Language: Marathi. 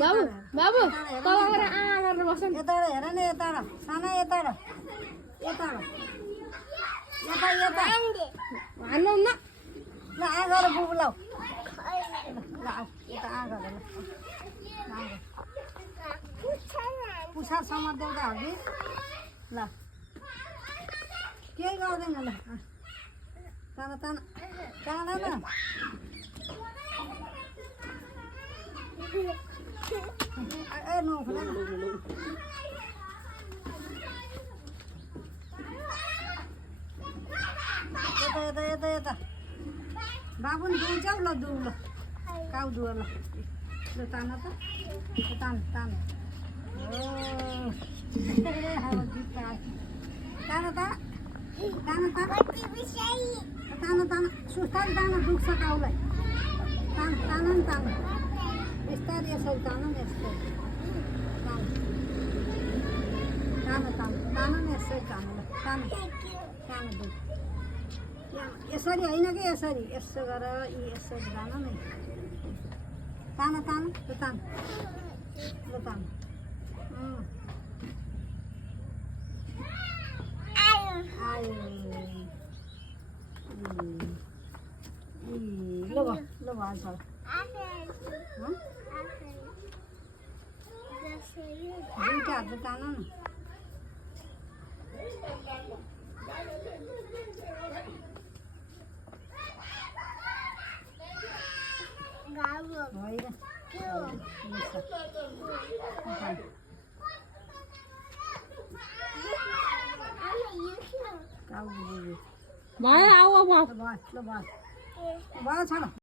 बाबू बाबू बसन यताडा हेर न यताडा साना यताडा यताडा यता यता हान्नु न ल आगर बुबु लाऊ ल आऊ यता आगर ल पुछार समात्दै त हगि ल केही गर्दैन ल ताना ताना ताना न ए नो खुला यता यता यता बाबु नि दुल जाऊ ल दुल ल काउ दुल ल ल ताना त तान तान ओ हावा दिता ताना ताना ताना ताना ताना ताना सुस्तान ताना दुख्छ काउलाई ताना ताना न ताना बिस्तारै यसरी ताना न यसरी ताना ताना ताना न यसरी ताना ल ताना ताना दुख यसरी होइन कि यसरी यसो गरेर यसरी ताना नि ताना ताना ल ताना ल ताना आयो ल भयो ल भन्छ दुईटा हातले तान न भयो आऊ अब ल भयो छ